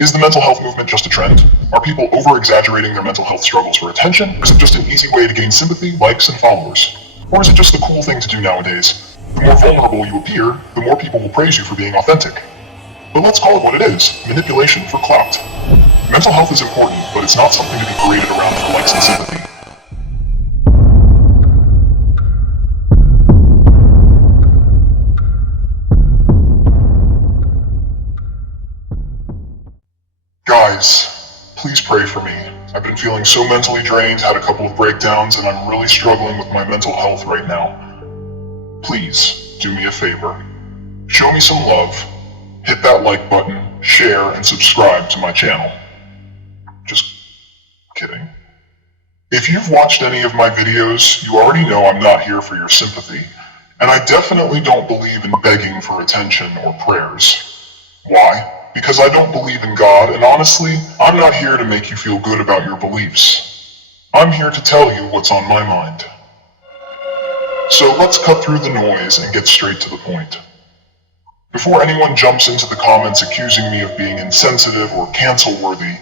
Is the mental health movement just a trend? Are people over-exaggerating their mental health struggles for attention? Or is it just an easy way to gain sympathy, likes, and followers? Or is it just the cool thing to do nowadays? The more vulnerable you appear, the more people will praise you for being authentic. But let's call it what it is, manipulation for clout. Mental health is important, but it's not something to be paraded around for likes and sympathy. Guys, please pray for me. I've been feeling so mentally drained, had a couple of breakdowns, and I'm really struggling with my mental health right now. Please, do me a favor. Show me some love, hit that like button, share, and subscribe to my channel. Just kidding. If you've watched any of my videos, you already know I'm not here for your sympathy, and I definitely don't believe in begging for attention or prayers. Why? Because I don't believe in God, and honestly, I'm not here to make you feel good about your beliefs. I'm here to tell you what's on my mind. So let's cut through the noise and get straight to the point. Before anyone jumps into the comments accusing me of being insensitive or cancel-worthy,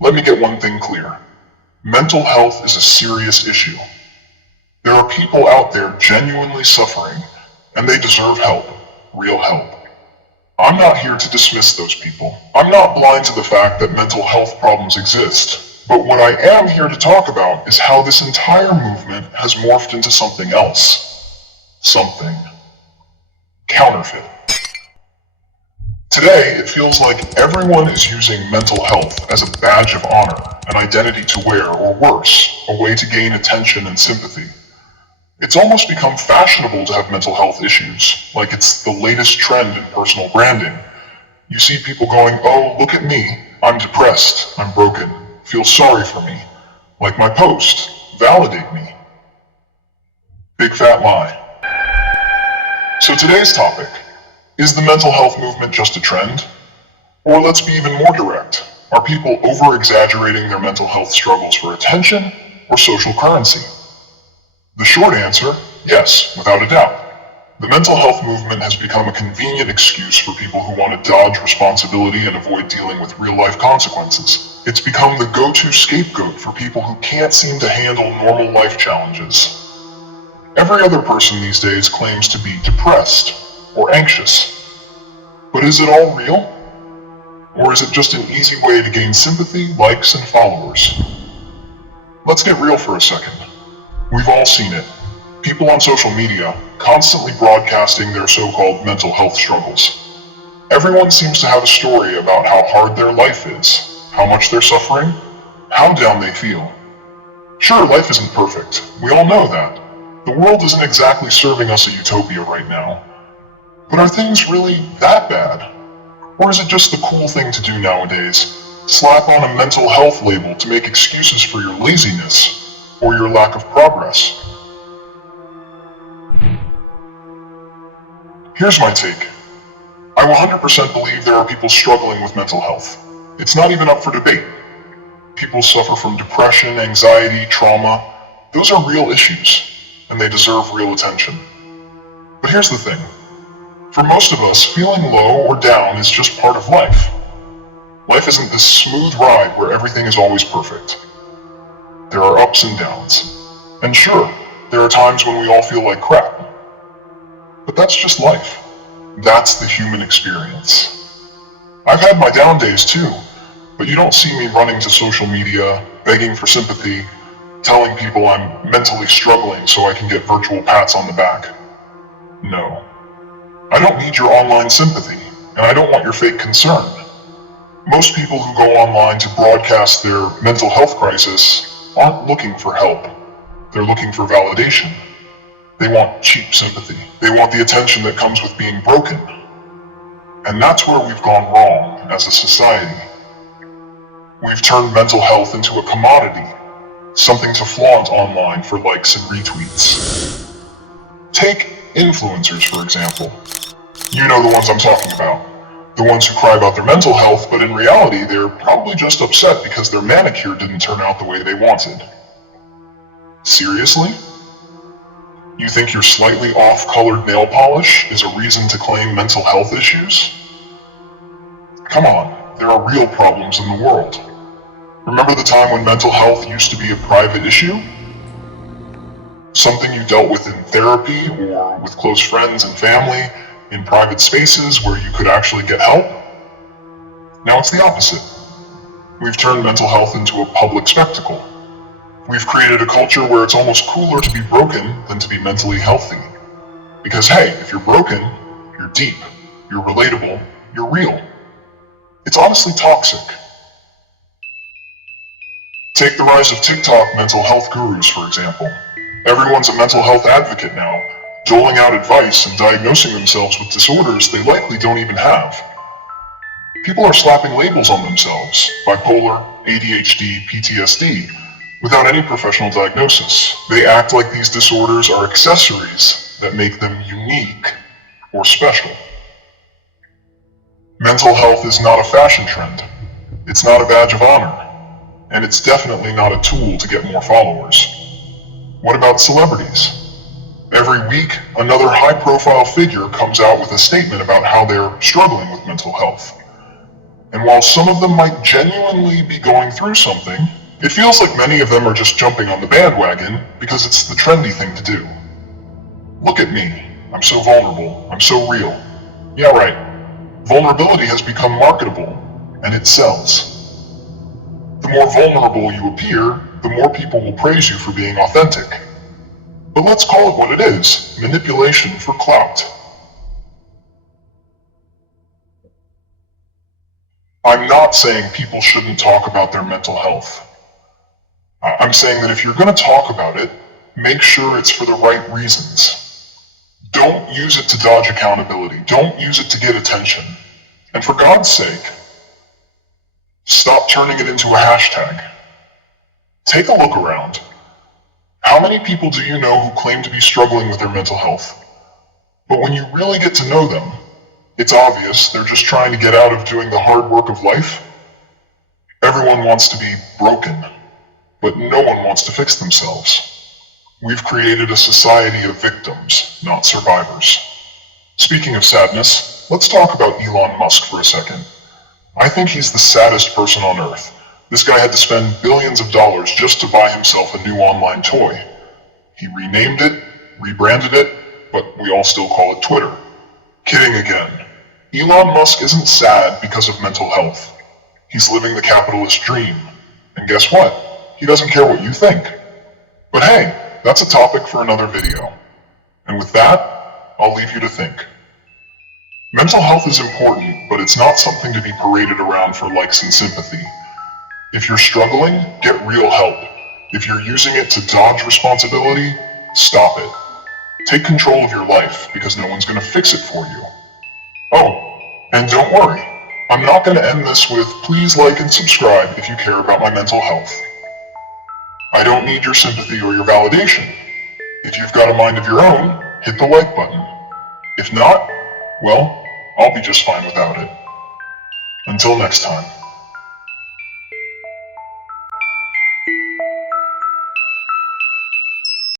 let me get one thing clear. Mental health is a serious issue. There are people out there genuinely suffering, and they deserve help, real help. I'm not here to dismiss those people. I'm not blind to the fact that mental health problems exist. But what I am here to talk about is how this entire movement has morphed into something else. Something counterfeit. Today, it feels like everyone is using mental health as a badge of honor, an identity to wear, or worse, a way to gain attention and sympathy. It's almost become fashionable to have mental health issues, like it's the latest trend in personal branding. You see people going, oh, look at me, I'm depressed, I'm broken, feel sorry for me, like my post, validate me. Big fat lie. So today's topic, is the mental health movement just a trend? Or let's be even more direct, are people over-exaggerating their mental health struggles for attention or social currency? The short answer, yes, without a doubt. The mental health movement has become a convenient excuse for people who want to dodge responsibility and avoid dealing with real-life consequences. It's become the go-to scapegoat for people who can't seem to handle normal life challenges. Every other person these days claims to be depressed or anxious. But is it all real? Or is it just an easy way to gain sympathy, likes, and followers? Let's get real for a second. We've all seen it. People on social media constantly broadcasting their so-called mental health struggles. Everyone seems to have a story about how hard their life is, how much they're suffering, how down they feel. Sure, life isn't perfect. We all know that. The world isn't exactly serving us a utopia right now. But are things really that bad? Or is it just the cool thing to do nowadays? Slap on a mental health label to make excuses for your laziness or your lack of progress. Here's my take. I 100% believe there are people struggling with mental health. It's not even up for debate. People suffer from depression, anxiety, trauma. Those are real issues, and they deserve real attention. But here's the thing. For most of us, feeling low or down is just part of life. Life isn't this smooth ride where everything is always perfect. There are ups and downs. And sure, there are times when we all feel like crap. But that's just life. That's the human experience. I've had my down days too, but you don't see me running to social media, begging for sympathy, telling people I'm mentally struggling so I can get virtual pats on the back. No. I don't need your online sympathy, and I don't want your fake concern. Most people who go online to broadcast their mental health crisis aren't looking for help. They're looking for validation. They want cheap sympathy. They want the attention that comes with being broken. And that's where we've gone wrong as a society. We've turned mental health into a commodity, something to flaunt online for likes and retweets. Take influencers, for example. You know the ones I'm talking about. The ones who cry about their mental health, but in reality, they're probably just upset because their manicure didn't turn out the way they wanted. Seriously? You think your slightly off-colored nail polish is a reason to claim mental health issues? Come on, There are real problems in the world. Remember the time when mental health used to be a private issue? Something you dealt with in therapy or with close friends and family, in private spaces where you could actually get help? Now it's the opposite. We've turned mental health into a public spectacle. We've created a culture where it's almost cooler to be broken than to be mentally healthy. Because hey, if you're broken, you're deep, you're relatable, you're real. It's honestly toxic. Take the rise of TikTok mental health gurus, for example. Everyone's a mental health advocate now, doling out advice and diagnosing themselves with disorders they likely don't even have. People are slapping labels on themselves, bipolar, ADHD, PTSD, without any professional diagnosis. They act like these disorders are accessories that make them unique or special. Mental health is not a fashion trend. It's not a badge of honor. And it's definitely not a tool to get more followers. What about celebrities? Every week, another high-profile figure comes out with a statement about how they're struggling with mental health. And while some of them might genuinely be going through something, it feels like many of them are just jumping on the bandwagon because it's the trendy thing to do. Look at me. I'm so vulnerable. I'm so real. Yeah, right. Vulnerability has become marketable, and it sells. The more vulnerable you appear, the more people will praise you for being authentic. But let's call it what it is, manipulation for clout. I'm not saying people shouldn't talk about their mental health. I'm saying that if you're going to talk about it, make sure it's for the right reasons. Don't use it to dodge accountability. Don't use it to get attention. And for God's sake, stop turning it into a hashtag. Take a look around. How many people do you know who claim to be struggling with their mental health? But when you really get to know them, it's obvious they're just trying to get out of doing the hard work of life. Everyone wants to be broken, but no one wants to fix themselves. We've created a society of victims, not survivors. Speaking of sadness, let's talk about Elon Musk for a second. I think he's the saddest person on Earth. This guy had to spend billions of dollars just to buy himself a new online toy. He renamed it, rebranded it, but we all still call it Twitter. Kidding again. Elon Musk isn't sad because of mental health. He's living the capitalist dream. And guess what? He doesn't care what you think. But hey, that's a topic for another video. And with that, I'll leave you to think. Mental health is important, but it's not something to be paraded around for likes and sympathy. If you're struggling, get real help. If you're using it to dodge responsibility, stop it. Take control of your life, because no one's going to fix it for you. Oh, and don't worry. I'm not going to end this with please like and subscribe if you care about my mental health. I don't need your sympathy or your validation. If you've got a mind of your own, hit the like button. If not, well, I'll be just fine without it. Until next time.